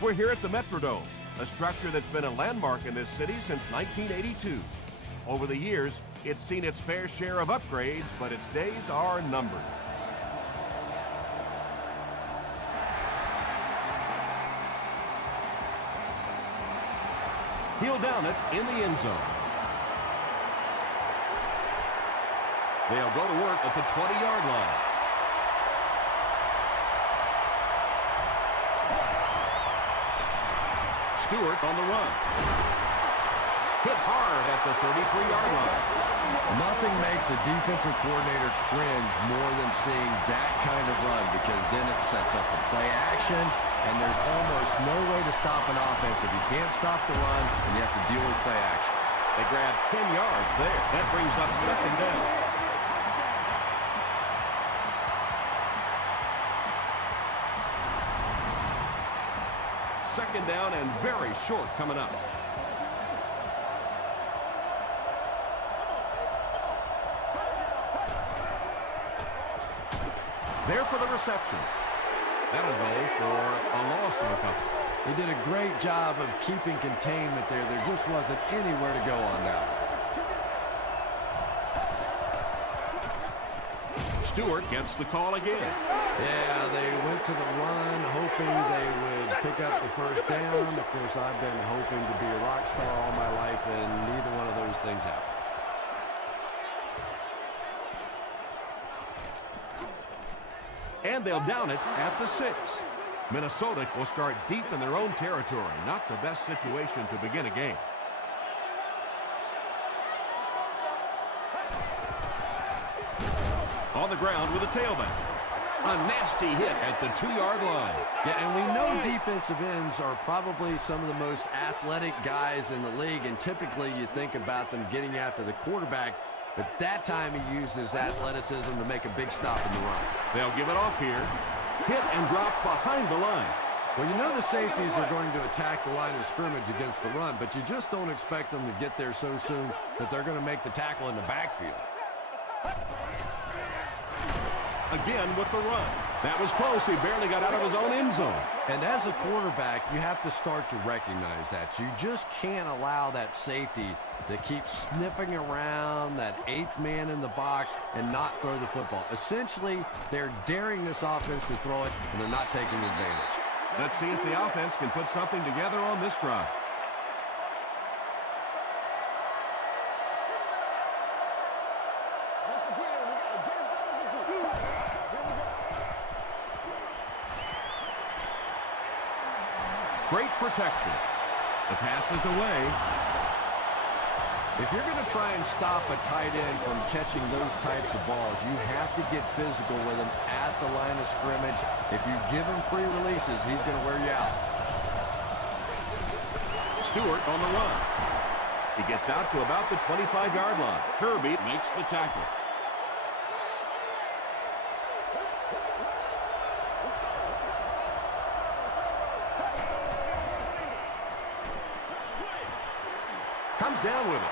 We're here at the Metrodome, a structure that's been a landmark in this city since 1982. Over the years, it's seen its fair share of upgrades, but its days are numbered. He'll down it in the end zone. They'll go to work at the 20-yard line. Stewart on the run. Hit hard at the 33-yard line. Nothing makes a defensive coordinator cringe more than seeing that kind of run, because then it sets up the play action, and there's almost no way to stop an offense if you can't stop the run and you have to deal with play action. They grab 10 yards there. That brings up second down. Second down and very short coming up. There for the reception. That'll go for a loss of a couple. He did a great job of keeping containment there. There just wasn't anywhere to go on that one. Stewart gets the call again. Yeah, they went to the run, hoping they would pick up the first down. Of course, I've been hoping to be a rock star all my life, and neither one of those things happened. And they'll down it at the 6. Minnesota will start deep in their own territory. Not the best situation to begin a game. On the ground with a tailback. A nasty hit at the 2-yard line. Yeah, and we know defensive ends are probably some of the most athletic guys in the league, and typically you think about them getting after the quarterback, but that time he uses athleticism to make a big stop in the run. They'll give it off here. Hit and drop behind the line. Well, you know the safeties are going to attack the line of scrimmage against the run, but you just don't expect them to get there so soon that they're going to make the tackle in the backfield. Again with the run. That was close. He barely got out of his own end zone. And as a quarterback, you have to start to recognize that. You just can't allow that safety to keep sniffing around that 8th man in the box and not throw the football. Essentially, they're daring this offense to throw it, and they're not taking advantage. Let's see if the offense can put something together on this drive. Great protection. The pass is away. If you're going to try and stop a tight end from catching those types of balls, you have to get physical with him at the line of scrimmage. If you give him free releases, he's going to wear you out. Stewart on the run. He gets out to about the 25-yard line. Kirby makes the tackle. Comes down with it.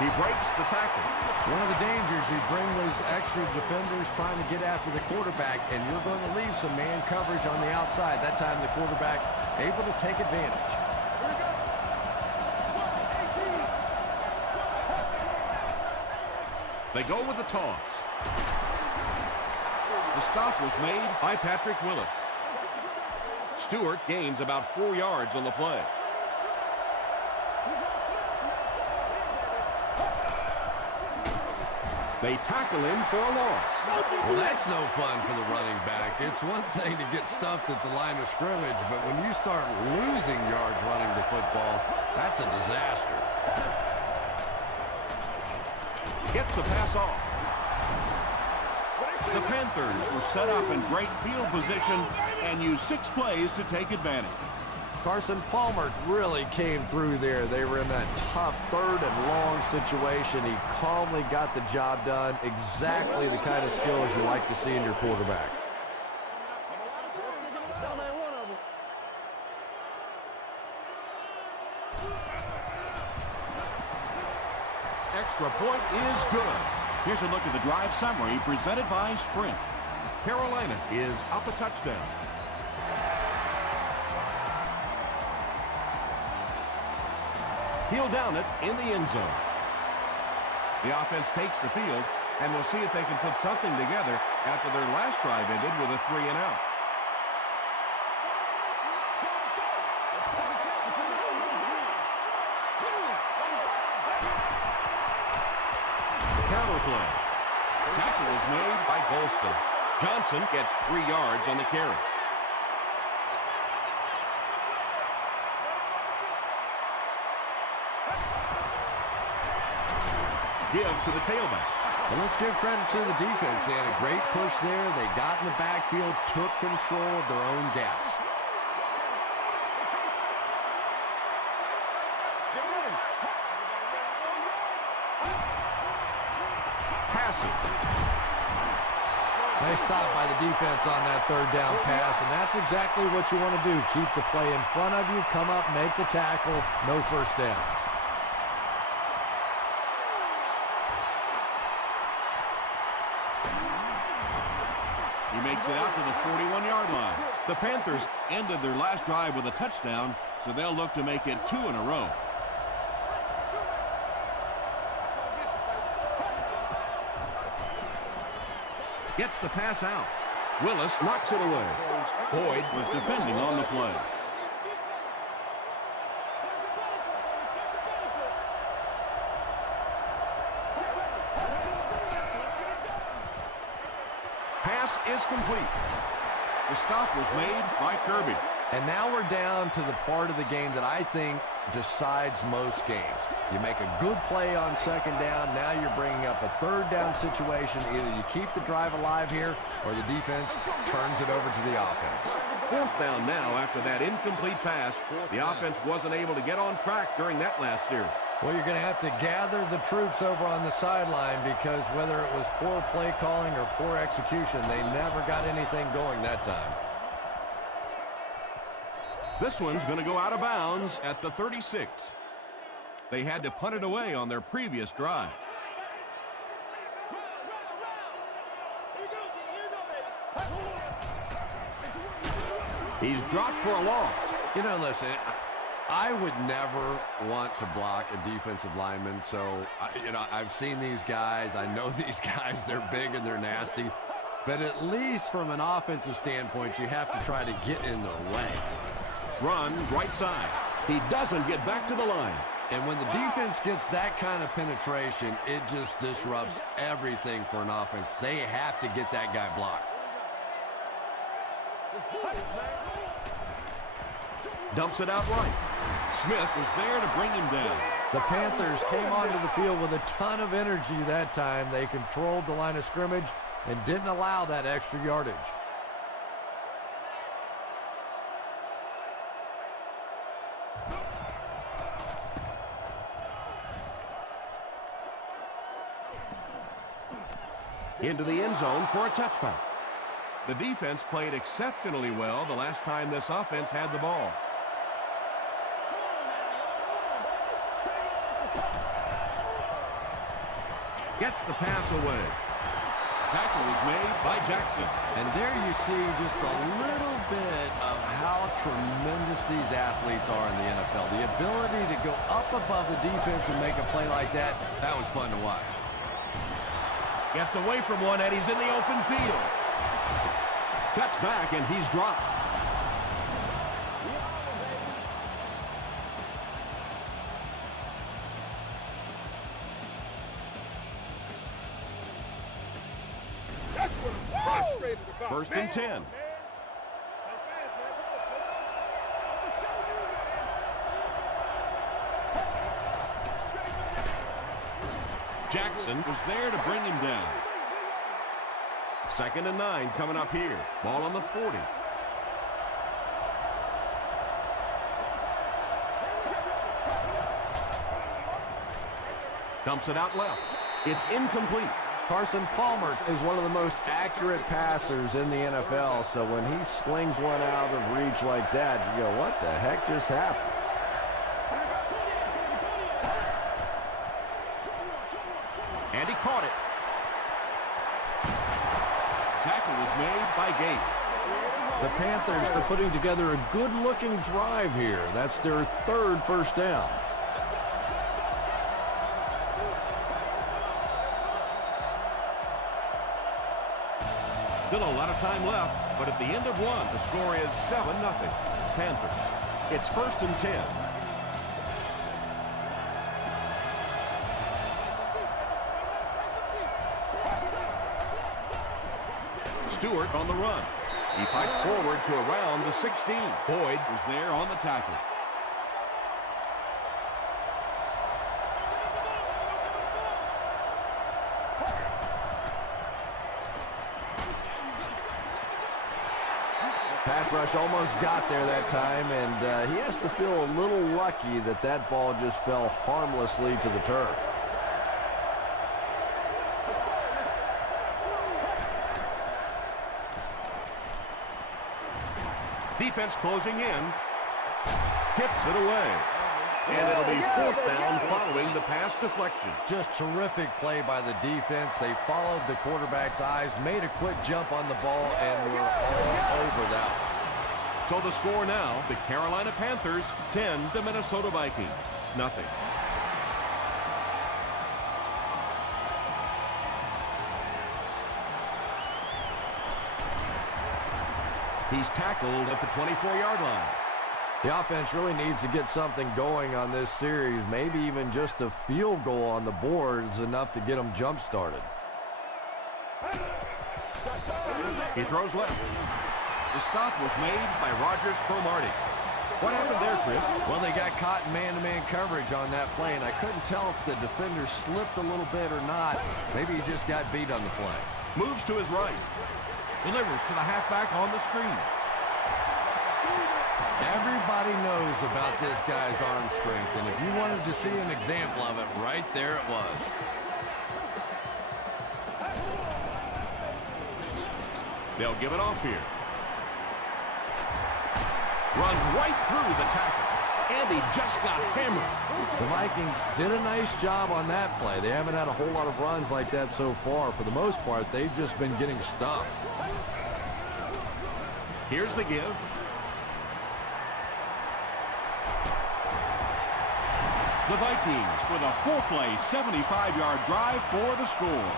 He breaks the tackle. It's one of the dangers. You bring those extra defenders trying to get after the quarterback, and you're going to leave some man coverage on the outside. That time the quarterback able to take advantage. They go with the toss. The stop was made by Patrick Willis. Stewart gains about 4 yards on the play. They tackle him for a loss. Well, that's no fun for the running back. It's one thing to get stuffed at the line of scrimmage, but when you start losing yards running the football, that's a disaster. Gets the pass off. The Panthers were set up in great field position and used 6 plays to take advantage. Carson Palmer really came through there. They were in that tough 3rd and long situation. He calmly got the job done. Exactly the kind of skills you like to see in your quarterback. Extra point is good. Here's a look at the drive summary presented by Sprint. Carolina is up a touchdown. He'll down it in the end zone. The offense takes the field, and we'll see if they can put something together after their last drive ended with a 3-and-out. Counter play. Tackle is made by Golston. Johnson gets 3 yards on the carry. Give to the tailback. And let's give credit to the defense. They had a great push there. They got in the backfield, took control of their own gaps. Passing. Nice stop by the defense on that third down pass, and that's exactly what you want to do. Keep the play in front of you, come up, make the tackle, no first down. He makes it out to the 41-yard line. The Panthers ended their last drive with a touchdown, so they'll look to make it 2 in a row. Gets the pass out. Willis knocks it away. Boyd was defending on the play. Pass is complete. The stop was made by Kirby. And now we're down to the part of the game that I think decides most games. You make a good play on second down, now you're bringing up a third down situation. Either you keep the drive alive here or the defense turns it over to the offense. 4th down now after that incomplete pass. The offense wasn't able to get on track during that last series. Well, you're going to have to gather the troops over on the sideline because whether it was poor play calling or poor execution, they never got anything going that time. This one's going to go out of bounds at the 36. They had to punt it away on their previous drive. He's dropped for a loss. You know, listen, I would never want to block a defensive lineman. So, I've seen these guys. I know these guys. They're big and they're nasty. But at least from an offensive standpoint, you have to try to get in their way. Run right side. He doesn't get back to the line. And when the defense gets that kind of penetration, it just disrupts everything for an offense. They have to get that guy blocked. Dumps it out right. Smith was there to bring him down. The Panthers came onto the field with a ton of energy that time. They controlled the line of scrimmage and didn't allow that extra yardage. Into the end zone for a touchback. The defense played exceptionally well the last time this offense had the ball. Gets the pass away. Tackle was made by Jackson. And there you see just a little bit of how tremendous these athletes are in the NFL. The ability to go up above the defense and make a play like that, that was fun to watch. Gets away from one, and he's in the open field. Cuts back, and he's dropped. First and 10. Jackson was there to bring him down. 2nd and 9 coming up here. Ball on the 40. Dumps it out left. It's incomplete. Carson Palmer is one of the most accurate passers in the NFL, so when he slings one out of reach like that, you go, what the heck just happened? And he caught it. Tackle was made by Gates. The Panthers are putting together a good-looking drive here. That's their 3rd first down. Still a lot of time left, but at the end of one, the score is 7-0. Panthers. It's 1st and 10. Stewart on the run. He fights forward to around the 16. Boyd was there on the tackle. Pass rush almost got there that time, and he has to feel a little lucky that that ball just fell harmlessly to the turf. Defense closing in. Tips it away. And it'll be 4th down following the pass deflection. Just terrific play by the defense. They followed the quarterback's eyes, made a quick jump on the ball, and were all over that one. So the score now, the Carolina Panthers 10 to Minnesota Vikings, nothing. He's tackled at the 24-yard line. The offense really needs to get something going on this series. Maybe even just a field goal on the board is enough to get them jump-started. He throws left. The stop was made by Rogers Cromartie. What happened there, Chris? Well, they got caught in man-to-man coverage on that play, and I couldn't tell if the defender slipped a little bit or not. Maybe he just got beat on the play. Moves to his right. Delivers to the halfback on the screen. Everybody knows about this guy's arm strength, and if you wanted to see an example of it, right there it was. They'll give it off here. Runs right through the tackle. And he just got hammered. The Vikings did a nice job on that play. They haven't had a whole lot of runs like that so far. For the most part, they've just been getting stuffed. Here's the give. The Vikings with a full-play 75-yard drive for the score.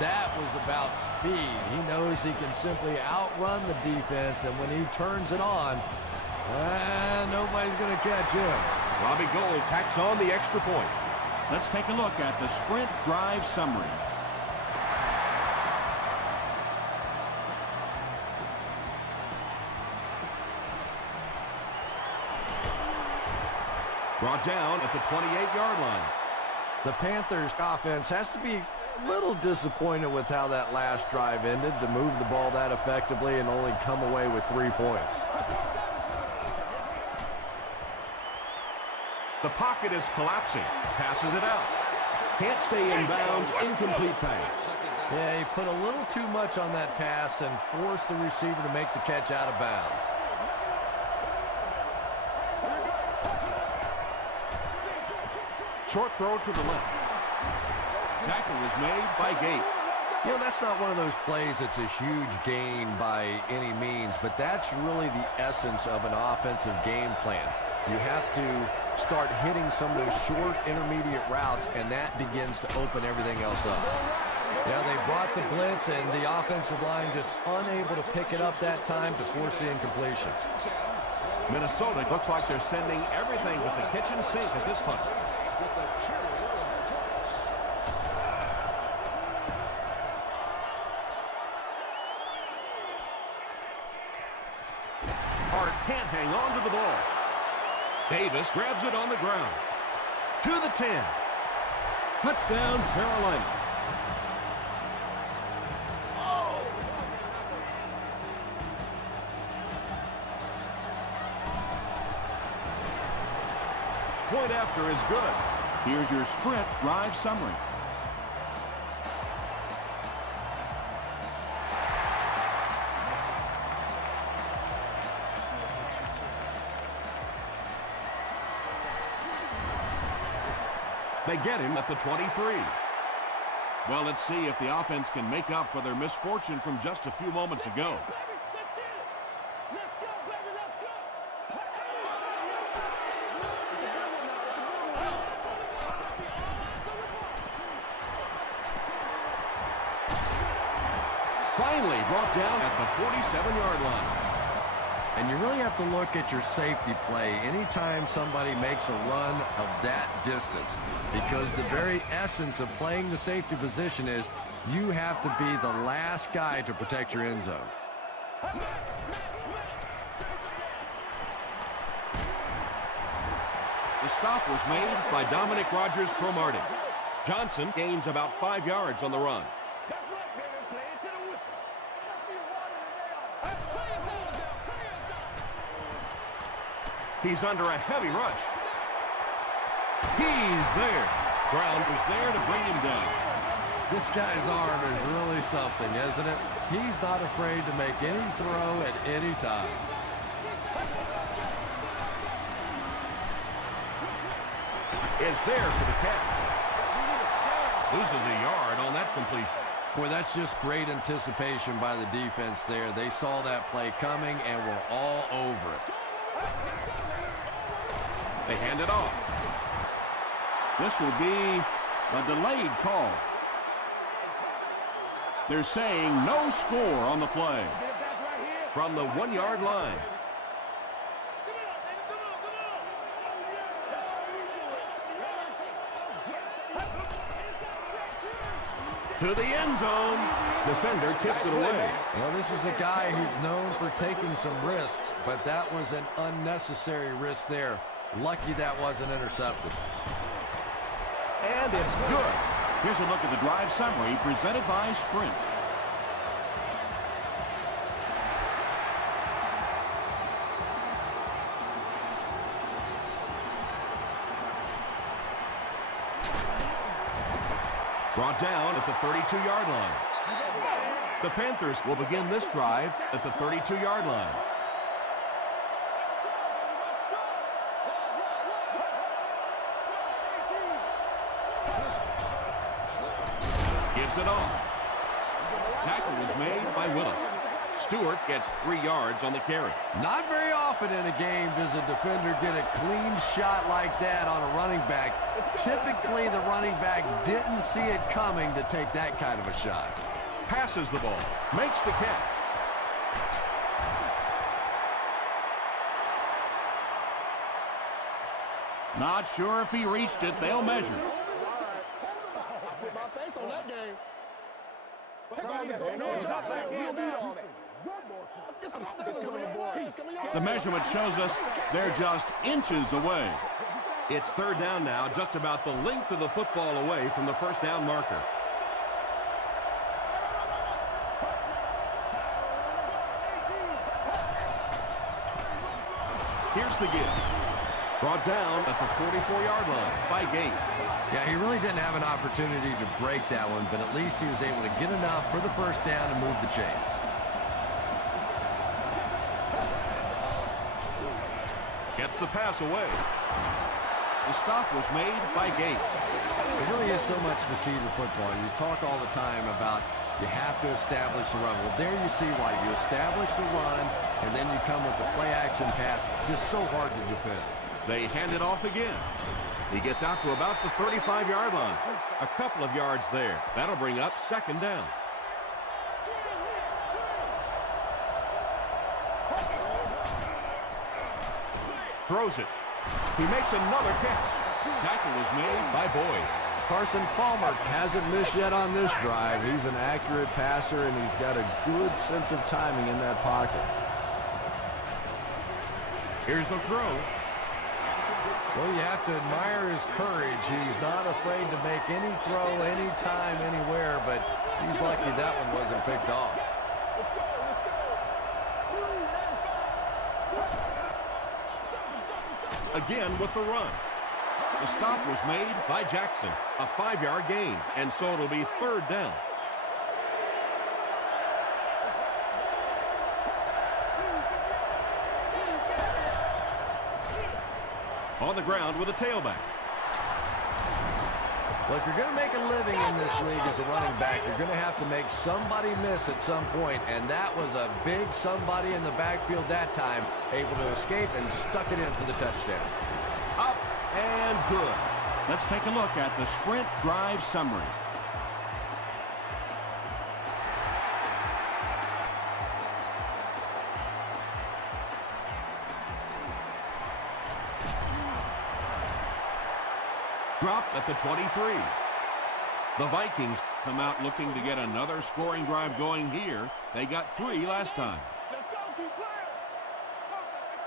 That was about speed. He knows he can simply outrun the defense, and when he turns it on, nobody's going to catch him. Robbie Gould tacks on the extra point. Let's take a look at the sprint drive summary. Brought down at the 28-yard line. The Panthers offense has to be a little disappointed with how that last drive ended, to move the ball that effectively and only come away with 3 points. The pocket is collapsing. Passes it out. Can't stay in bounds. Incomplete pass. Yeah, he put a little too much on that pass and forced the receiver to make the catch out of bounds. Short throw to the left. Tackle is made by Gates. You know, that's not one of those plays that's a huge gain by any means, but that's really the essence of an offensive game plan. You have to start hitting some of those short intermediate routes, and that begins to open everything else up. Yeah, they brought the blitz, and the offensive line just unable to pick it up that time to force the incompletion. Minnesota looks like they're sending everything with the kitchen sink at this punt. Hart can't hang on to the ball. Davis grabs it on the ground. To the 10. Touchdown, Carolina. Point after is good. Here's your sprint drive summary. They get him at the 23. Well, let's see if the offense can make up for their misfortune from just a few moments ago. finally brought down at the 47-yard line. And you really have to look at your safety play anytime somebody makes a run of that distance, because the very essence of playing the safety position is you have to be the last guy to protect your end zone. The stop was made by Dominic Rodgers-Cromartie. Johnson gains about 5 yards on the run. He's under a heavy rush. He's there. Brown was there to bring him down. This guy's arm is really something, isn't it? He's not afraid to make any throw at any time. Is there for the catch. Loses a yard on that completion. Boy, that's just great anticipation by the defense there. They saw that play coming and were all over it. They hand it off. This will be a delayed call. They're saying no score on the play. From the 1-yard line. To the end zone. Defender tips it away. Well, this is a guy who's known for taking some risks, but that was an unnecessary risk there. Lucky that wasn't intercepted. And it's good. Here's a look at the drive summary presented by Sprint. Brought down at the 32-yard line. The Panthers will begin this drive at the 32-yard line. Gives it off. Tackle was made by Willis. Stewart gets 3 yards on the carry. Not very often in a game does a defender get a clean shot like that on a running back. Typically, the running back didn't see it coming to take that kind of a shot. Passes the ball. Makes the catch. Not sure if he reached it. They'll measure. The measurement shows us they're just inches away. It's third down now, just about the length of the football away from the first down marker. Here's the give. Brought down at the 44-yard line by Gates. Yeah, he really didn't have an opportunity to break that one, but at least he was able to get enough for the first down and move the chains. Gets the pass away. The stop was made by Gates. It really is so much the key to football. You talk all the time about you have to establish the run. Well, there you see why. You establish the run, and then you come with the play-action pass. Just so hard to defend. They hand it off again. He gets out to about the 35-yard line. A couple of yards there. That'll bring up second down. Throws it. He makes another catch. Tackle was made by Boyd. Carson Palmer hasn't missed yet on this drive. He's an accurate passer, and he's got a good sense of timing in that pocket. Here's the throw. Well, you have to admire his courage. He's not afraid to make any throw, anytime, anywhere, but he's lucky that one wasn't picked off. Again with the run. The stop was made by Jackson. A 5-yard gain, and so it'll be third down. On the ground with a tailback. Well, if you're going to make a living in this league as a running back, you're going to have to make somebody miss at some point, and that was a big somebody in the backfield that time, able to escape and stuck it in for the touchdown. Up and good. Let's take a look at the Sprint drive summary. dropped at the 23. The Vikings come out looking to get another scoring drive going here. They got 3 last time. Let's go, keep playing.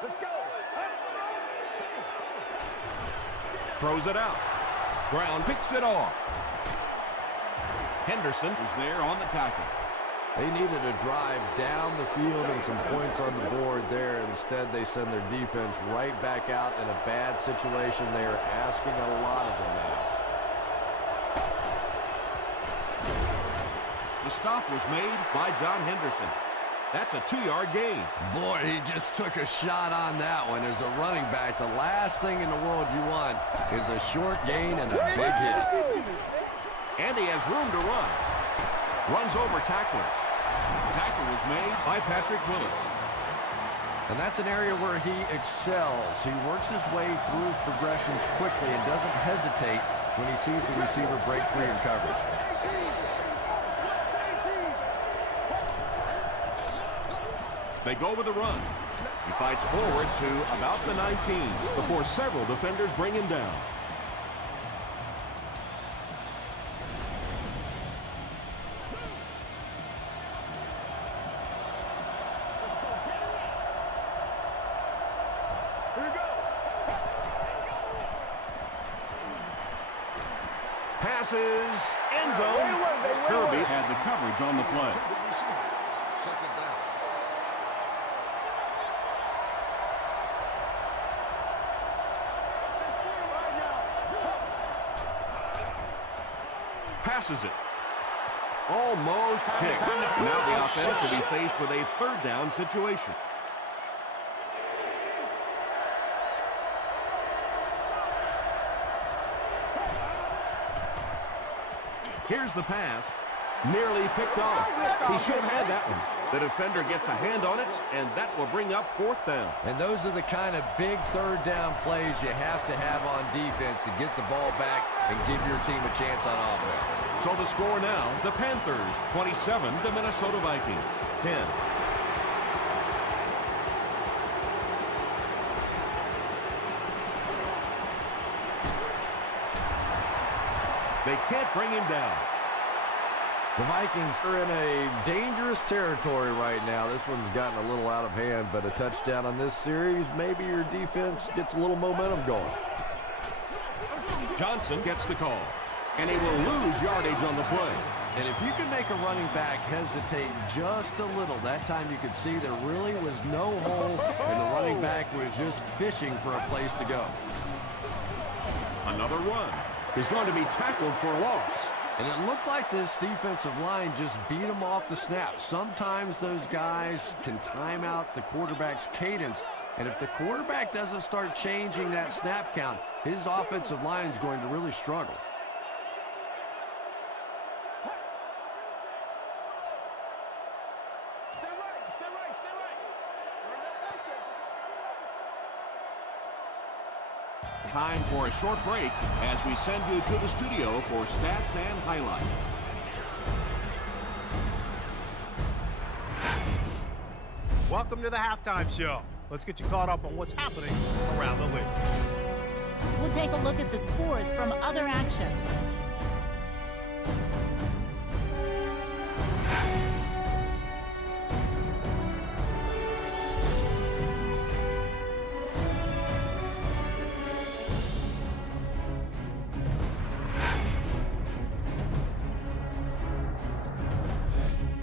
Let's go. Throws it out. Brown picks it off. Henderson is there on the tackle. They needed a drive down the field and some points on the board there. Instead, they send their defense right back out in a bad situation. They are asking a lot of them now. The stop was made by John Henderson. That's a 2-yard gain. Boy, he just took a shot on that one. As a running back, the last thing in the world you want is a short gain and a big hit. And he has room to run. Runs over tackler. Tackle was made by Patrick Willis. And that's an area where he excels. He works his way through his progressions quickly and doesn't hesitate when he sees a receiver break free in coverage. They go with a run. He fights forward to about the 19 before several defenders bring him down. Passes, end zone. Kirby had the coverage on the play. Second down. Passes it. Almost picked. Now the offense will be faced with a 3rd down situation. Here's the pass. Nearly picked off. He should have had that one. The defender gets a hand on it, and that will bring up 4th down. And those are the kind of big 3rd down plays you have to have on defense to get the ball back and give your team a chance on offense. So the score now, the Panthers 27, the Minnesota Vikings 10. They can't bring him down. The Vikings are in a dangerous territory right now. This one's gotten a little out of hand, but a touchdown on this series, maybe your defense gets a little momentum going. Johnson gets the call, and he will lose yardage on the play. And if you can make a running back hesitate just a little, that time you could see there really was no hole, and the running back was just fishing for a place to go. Another run. He's going to be tackled for a loss. And it looked like this defensive line just beat him off the snap. Sometimes those guys can time out the quarterback's cadence. And if the quarterback doesn't start changing that snap count, his offensive line is going to really struggle. Time for a short break as we send you to the studio for stats and highlights. Welcome to the halftime show. Let's get you caught up on what's happening around the league. We'll take a look at the scores from other action.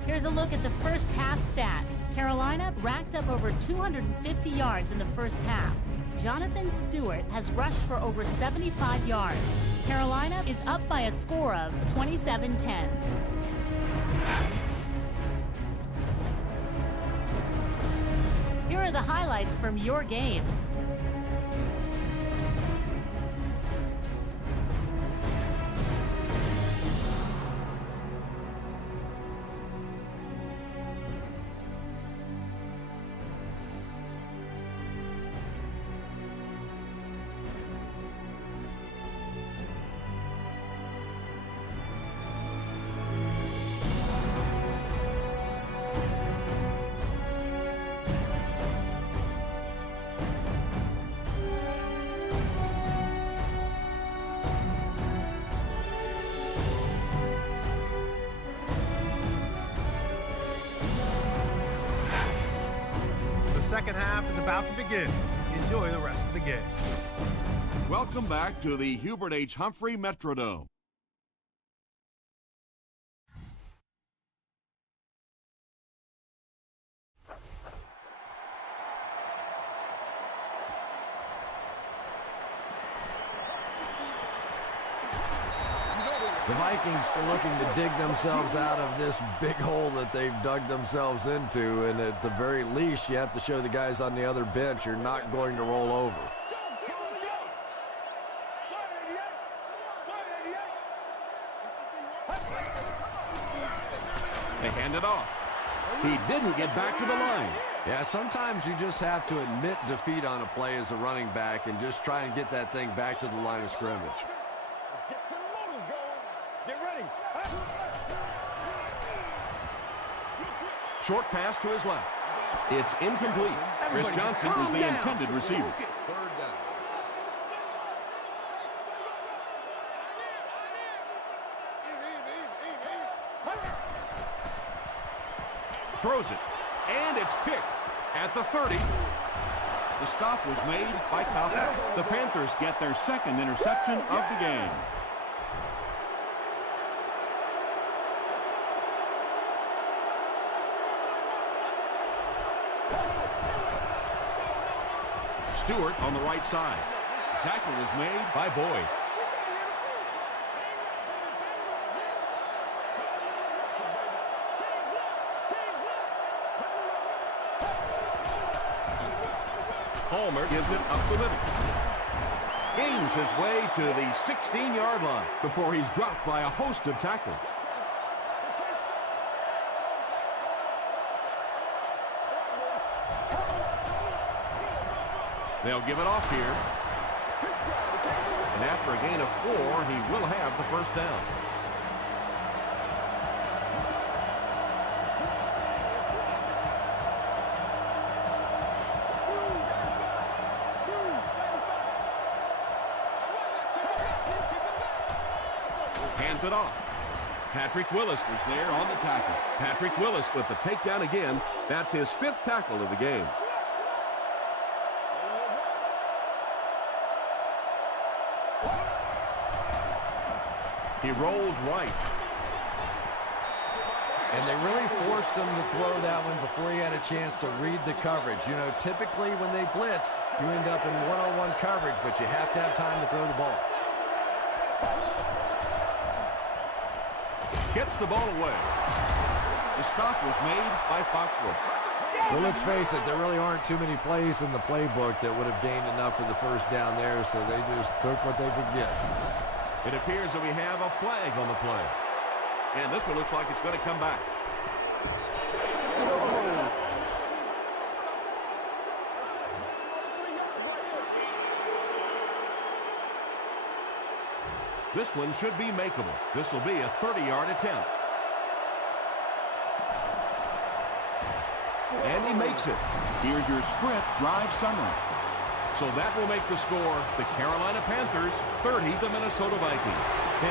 Here's a look at the first half stats. Carolina racked up over 250 yards in the first half. Jonathan Stewart has rushed for over 75 yards. Carolina is up by a score of 27-10. Here are the highlights from your game. second half is about to begin. Enjoy the rest of the game. Welcome back to the Hubert H. Humphrey Metrodome. The Vikings are looking to dig themselves out of this big hole that they've dug themselves into, and at the very least, you have to show the guys on the other bench you're not going to roll over. They hand it off. He didn't get back to the line. Yeah, sometimes you just have to admit defeat on a play as a running back and just try and get that thing back to the line of scrimmage. Short pass to his left. It's incomplete. Chris Johnson is the intended receiver. Throws it, and it's picked at the 30. The stop was made by Cowper. The Panthers get their second interception of the game. Stewart on the right side. Tackle was made by Boyd. Palmer gives it up the middle. Gains his way to the 16-yard line before he's dropped by a host of tacklers. They'll give it off here. And after a gain of 4, he will have the first down. Hands it off. Patrick Willis was there on the tackle. Patrick Willis with the takedown again. That's his 5th tackle of the game. He rolls right. And they really forced him to throw that one before he had a chance to read the coverage. You know, typically when they blitz, you end up in one-on-one coverage, but you have to have time to throw the ball. Gets the ball away. The stop was made by Foxworth. Well, let's face it, there really aren't too many plays in the playbook that would have gained enough for the first down there, so they just took what they could get. It appears that we have a flag on the play. And this one looks like it's going to come back. This one should be makeable. This will be a 30-yard attempt. And he makes it. Here's your sprint drive summary. So that will make the score the Carolina Panthers 30, the Minnesota Vikings 10.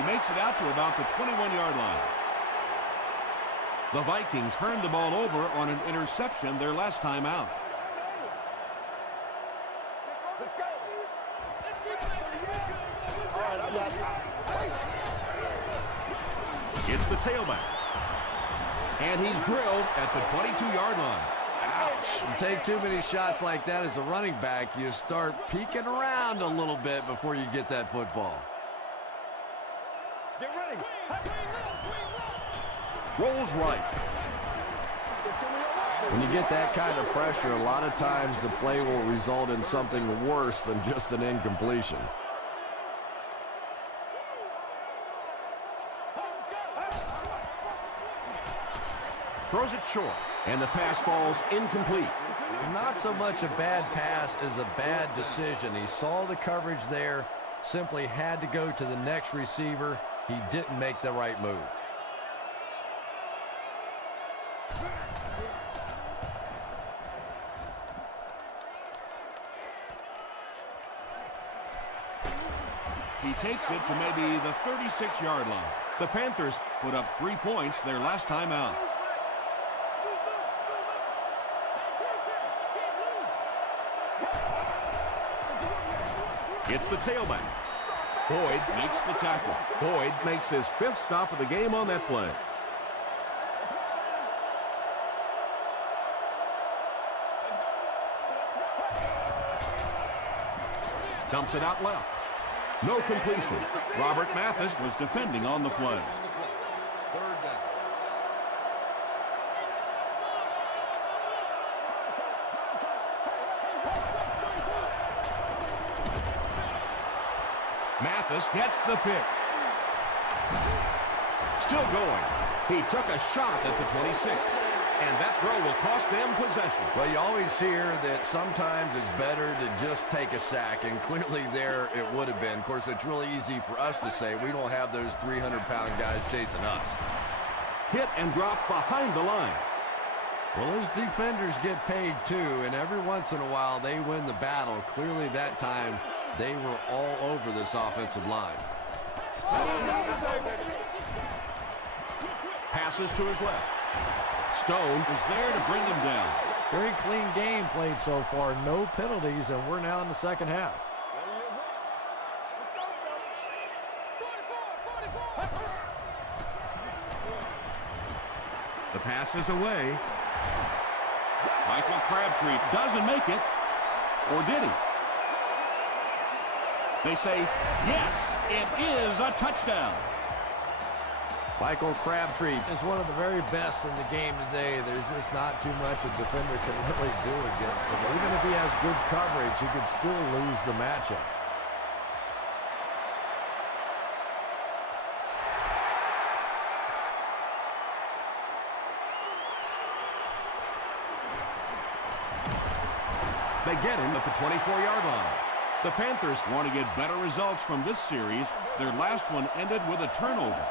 He makes it out to about the 21-yard line. The Vikings turned the ball over on an interception their last time out. Let's go. All right, I got you. It's the tailback. And he's drilled at the 22-yard line. Ouch. You take too many shots like that as a running back, you start peeking around a little bit before you get that football. Get ready. Rolls right. When you get that kind of pressure, a lot of times the play will result in something worse than just an incompletion. Throws it short, and the pass falls incomplete. Not so much a bad pass as a bad decision. He saw the coverage there, simply had to go to the next receiver. He didn't make the right move. He takes it to maybe the 36-yard line. The Panthers put up 3 points their last time out. It's the tailback. Boyd makes the tackle. Boyd makes his 5th stop of the game on that play. Dumps it out left. No completion. Robert Mathis was defending on the play. Mathis gets the pick. Still going. He took a shot at the 26. And that throw will cost them possession. Well, you always hear that sometimes it's better to just take a sack, and clearly there it would have been. Of course, it's really easy for us to say. We don't have those 300-pound guys chasing us. Hit and drop behind the line. Well, those defenders get paid too, and every once in a while they win the battle. Clearly that time they were all over this offensive line. Passes to his left. Stone is there to bring him down. Very clean game played so far. No penalties, and we're now in the second half. The pass is away. Michael Crabtree doesn't make it. Or did he? They say, yes, it is a touchdown. Michael Crabtree is one of the very best in the game today. There's just not too much a defender can really do against him. Even if he has good coverage, he could still lose the matchup. They get him at the 24-yard line. The Panthers want to get better results from this series. Their last one ended with a turnover.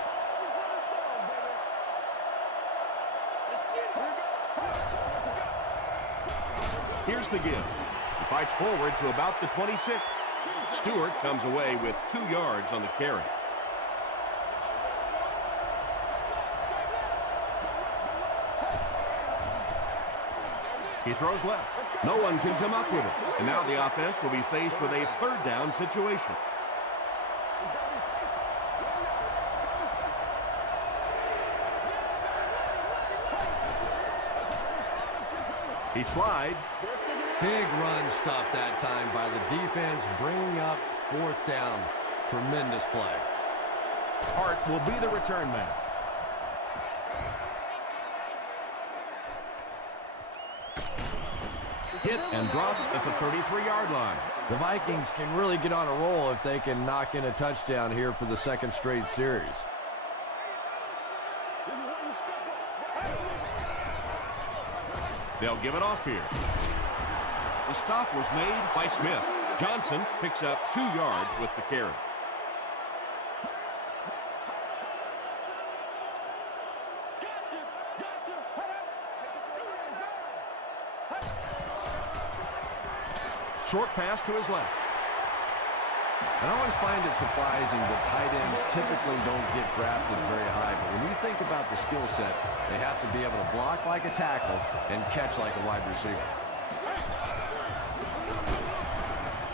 Here's the give. He fights forward to about the 26. Stewart comes away with 2 yards on the carry. He throws left. No one can come up with it. And now the offense will be faced with a 3rd down situation. He slides. Big run stop that time by the defense, bringing up 4th down. Tremendous play. Hart will be the return man. Hit and dropped at the 33-yard line. The Vikings can really get on a roll if they can knock in a touchdown here for the 2nd straight series. They'll give it off here. The stop was made by Smith. Johnson picks up 2 yards with the carry. Short pass to his left. And I always find it surprising that tight ends typically don't get drafted very high. But when you think about the skill set, they have to be able to block like a tackle and catch like a wide receiver.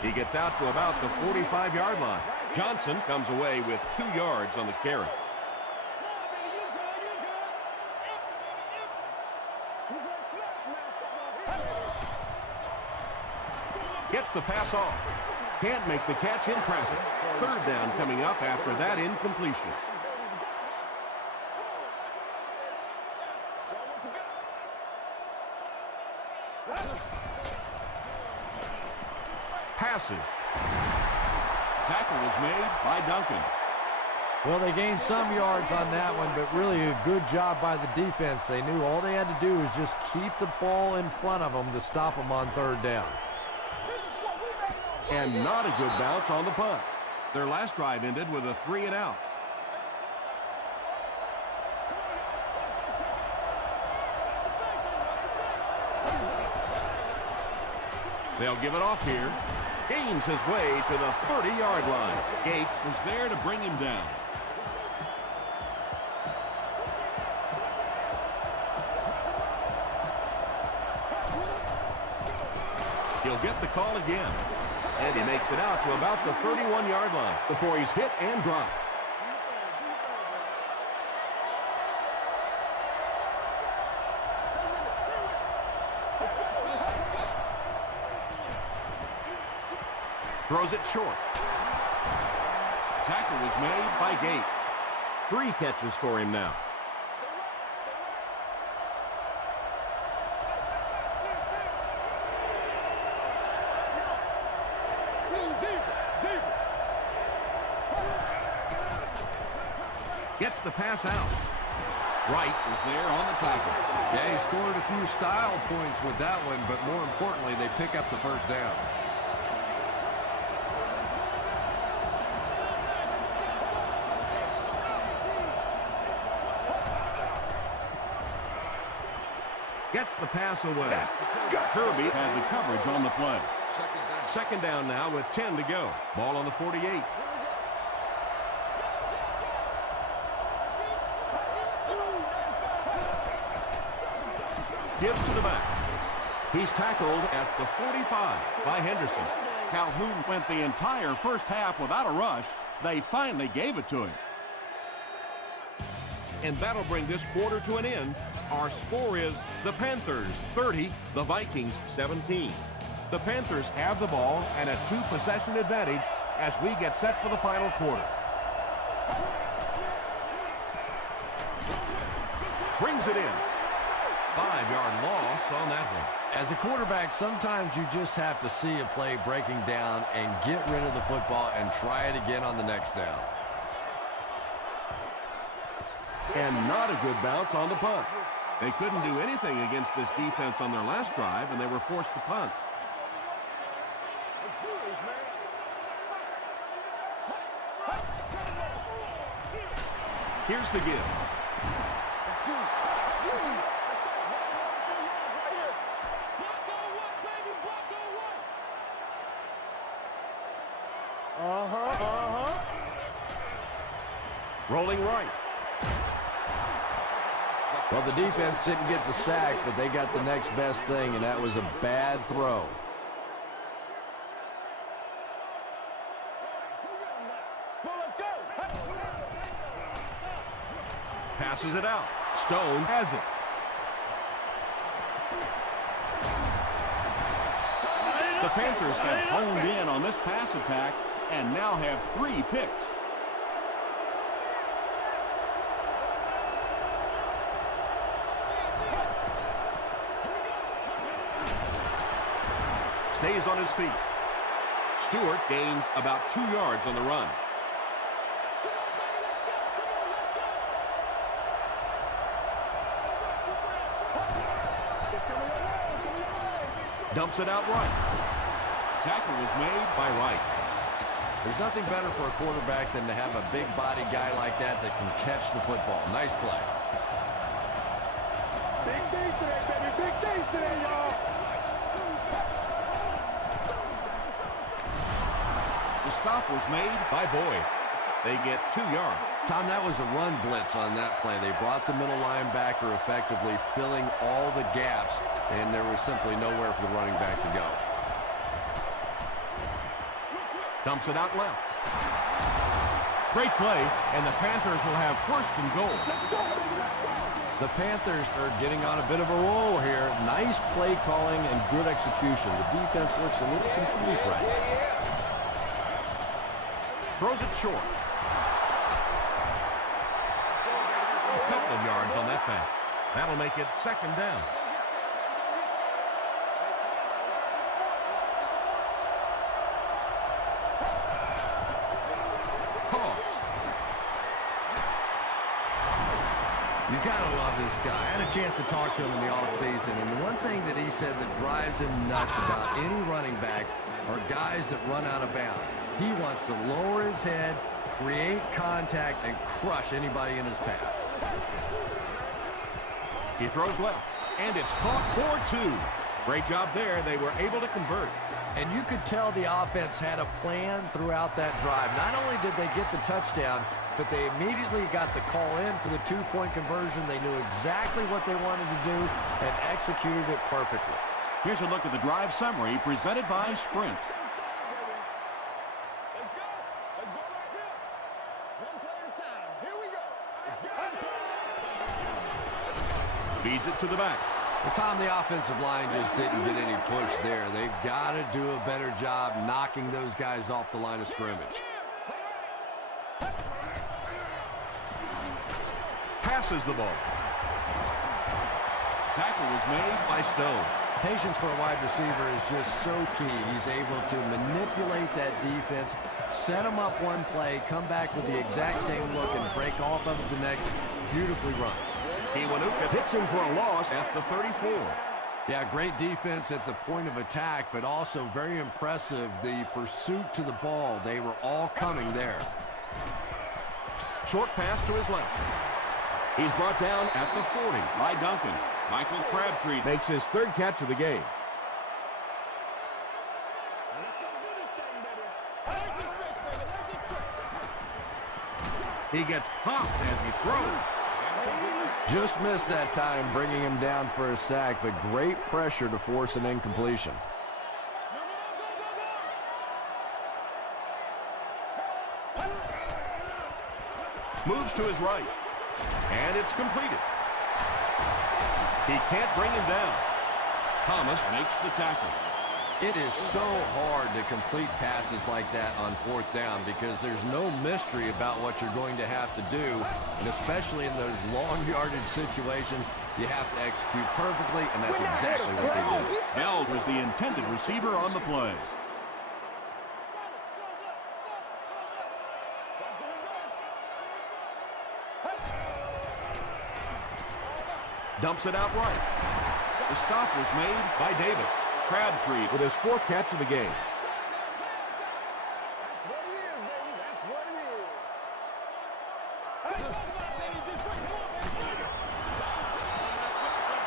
He gets out to about the 45-yard line. Johnson comes away with 2 yards on the carry. Gets the pass off. Can't make the catch in traffic. 3rd down coming up after that incompletion. Passes. Tackle was made by Duncan. Well, they gained some yards on that one, but really a good job by the defense. They knew all they had to do was just keep the ball in front of them to stop them on 3rd down. And not a good bounce on the punt. Their last drive ended with a 3-and-out. They'll give it off here. Gains his way to the 30-yard line. Gates was there to bring him down. He'll get the call again. And he makes it out to about the 31-yard line before he's hit and dropped. Throws it short. Tackle was made by Gates. 3 catches for him now. Gets the pass out. Wright was there on the tackle. Yeah, he scored a few style points with that one, but more importantly, they pick up the first down. Gets the pass away. Kirby had the coverage on the play. Second down now with 10 to go. Ball on the 48. Gives to the back. He's tackled at the 45 by Henderson. Calhoun went the entire first half without a rush. They finally gave it to him. And that'll bring this quarter to an end. Our score is the Panthers 30, the Vikings 17. The Panthers have the ball and a 2-possession advantage as we get set for the final quarter. Brings it in. 5-yard loss on that one. As a quarterback, sometimes you just have to see a play breaking down and get rid of the football and try it again on the next down. And not a good bounce on the punt. They couldn't do anything against this defense on their last drive, and they were forced to punt. Here's the give. Rolling right. Well, the defense didn't get the sack, but they got the next best thing, and that was a bad throw. Passes it out. Stone has it. The Panthers have honed in on this pass attack and now have 3 picks. Stays on his feet. Stewart gains about 2 yards on the run. Dumps it out right. Tackle was made by Wright. There's nothing better for a quarterback than to have a big body guy like that can catch the football. Nice play. Big days today, baby. Big days today, y'all. The stop was made by Boyd. They get 2 yards. Tom, that was a run blitz on that play. They brought the middle linebacker effectively filling all the gaps, and there was simply nowhere for the running back to go. Dumps it out left. Great play, and the Panthers will have 1st and goal. The Panthers are getting on a bit of a roll here. Nice play calling and good execution. The defense looks a little confused right now. Throws it short. A couple of yards on that pass. That'll make it 2nd down. You gotta love this guy. I had a chance to talk to him in the offseason, and the one thing that he said that drives him nuts about any running back are guys that run out of bounds. He wants to lower his head, create contact, and crush anybody in his path. He throws left, and it's caught for 2. Great job there. They were able to convert. And you could tell the offense had a plan throughout that drive. Not only did they get the touchdown, but they immediately got the call in for the two-point conversion. They knew exactly what they wanted to do and executed it perfectly. Here's a look at the drive summary presented by Sprint. Feeds it to the back. Well, Tom, the offensive line just didn't get any push there. They've got to do a better job knocking those guys off the line of scrimmage. Passes the ball. Tackle was made by Stone. Patience for a wide receiver is just so key. He's able to manipulate that defense, set them up one play, come back with the exact same look, and break off of it the next. Beautifully run. Iwanuka hits him for a loss at the 34. Yeah, great defense at the point of attack, but also very impressive the pursuit to the ball. They were all coming there. Short pass to his left. He's brought down at the 40 by Duncan. Michael Crabtree makes his third catch of the game. He gets popped as he throws. Just missed that time, bringing him down for a sack, but great pressure to force an incompletion. Moves to his right. And it's completed. He can't bring him down. Thomas makes the tackle. It is so hard to complete passes like that on fourth down because there's no mystery about what you're going to have to do, and especially in those long yardage situations, you have to execute perfectly, and that's exactly what they did. Bell was the intended receiver on the play. Dumps it out right. The stop was made by Davis. Crabtree with his fourth catch of the game. That's what it is, baby. That's what it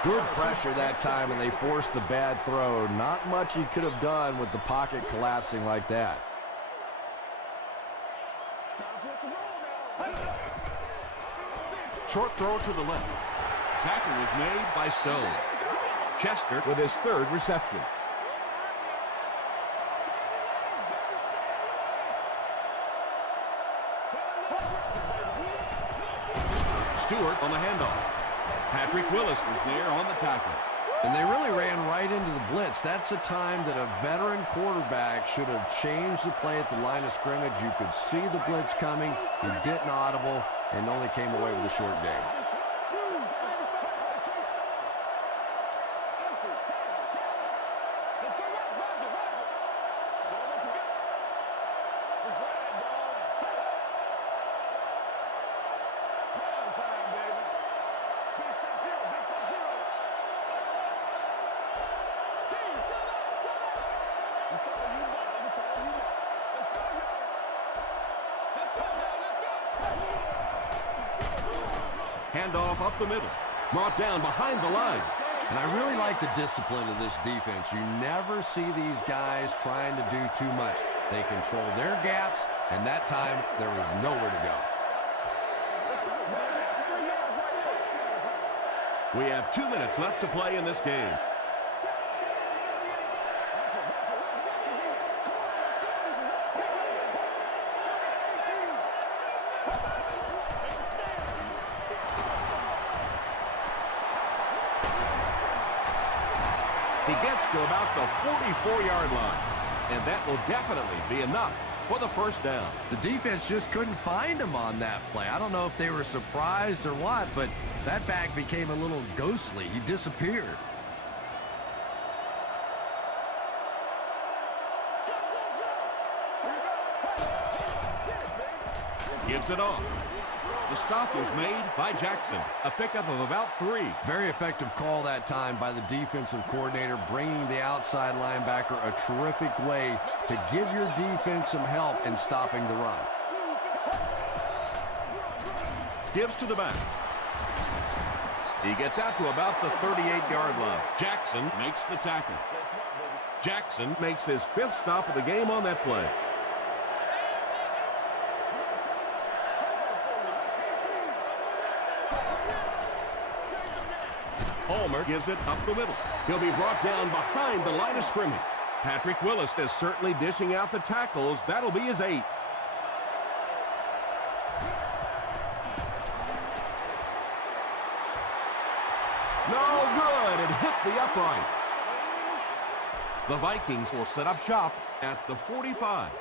is. Good pressure that time, and they forced a bad throw. Not much he could have done with the pocket collapsing like that. Short throw to the left. Tackle was made by Stone. Chester with his third reception. Stewart on the handoff. Patrick Willis was there on the tackle. And they really ran right into the blitz. That's a time that a veteran quarterback should have changed the play at the line of scrimmage. You could see the blitz coming. He didn't audible and only came away with a short game. Handoff up the middle. Brought down behind the line. And I really like the discipline of this defense. You never see these guys trying to do too much. They control their gaps, and that time there was nowhere to go. We have 2 minutes left to play in this game. He gets to about the 44-yard line, and that will definitely be enough for the first down. The defense just couldn't find him on that play. I don't know if they were surprised or what, but that back became a little ghostly. He disappeared. Gives it off. The stop was made by Jackson, a pickup of about 3. Very effective call that time by the defensive coordinator, bringing the outside linebacker a terrific way to give your defense some help in stopping the run. Gives to the back. He gets out to about the 38-yard line. Jackson makes the tackle. Jackson makes his 5th stop of the game on that play. Palmer gives it up the middle. He'll be brought down behind the line of scrimmage. Patrick Willis is certainly dishing out the tackles. That'll be his 8th. No good. It hit the upright. The Vikings will set up shop at the 45.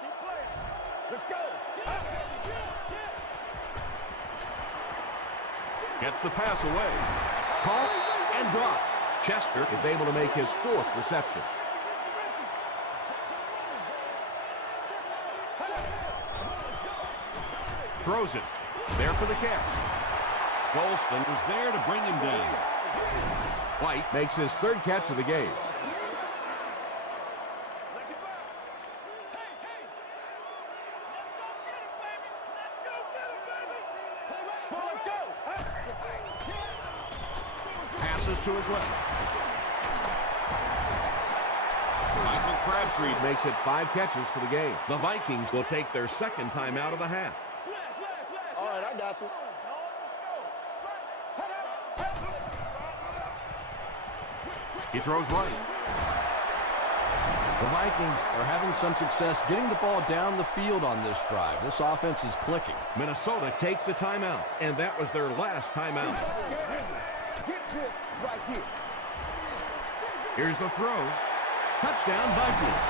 Keep playing. Let's go. Gets the pass away. Caught and dropped. Chester is able to make his 4th reception. Throws it. There for the catch. Golston was there to bring him down. White makes his 3rd catch of the game. Passes to his left. Michael Crabtree makes it 5 catches for the game. The Vikings will take their 2nd timeout of the half. All right, I got you. He throws right. The Vikings are having some success getting the ball down the field on this drive. This offense is clicking. Minnesota takes a timeout, and that was their last timeout. Get this right here. Here's the throw. Touchdown, Vikings.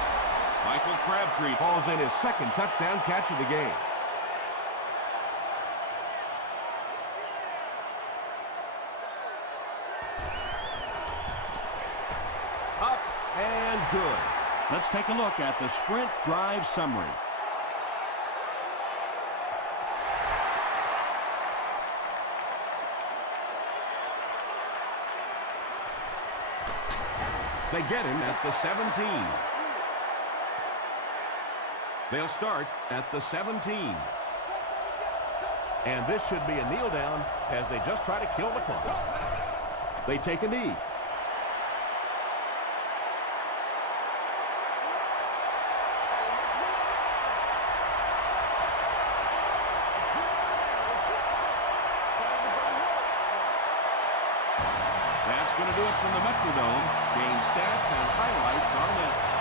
Michael Crabtree hauls in his 2nd touchdown catch of the game. Up and good. Let's take a look at the sprint drive summary. They get him at the 17. They'll start at the 17. And this should be a kneel down as they just try to kill the clock. They take a knee. That's going to do it from the Metrodome. Game stats and highlights are next.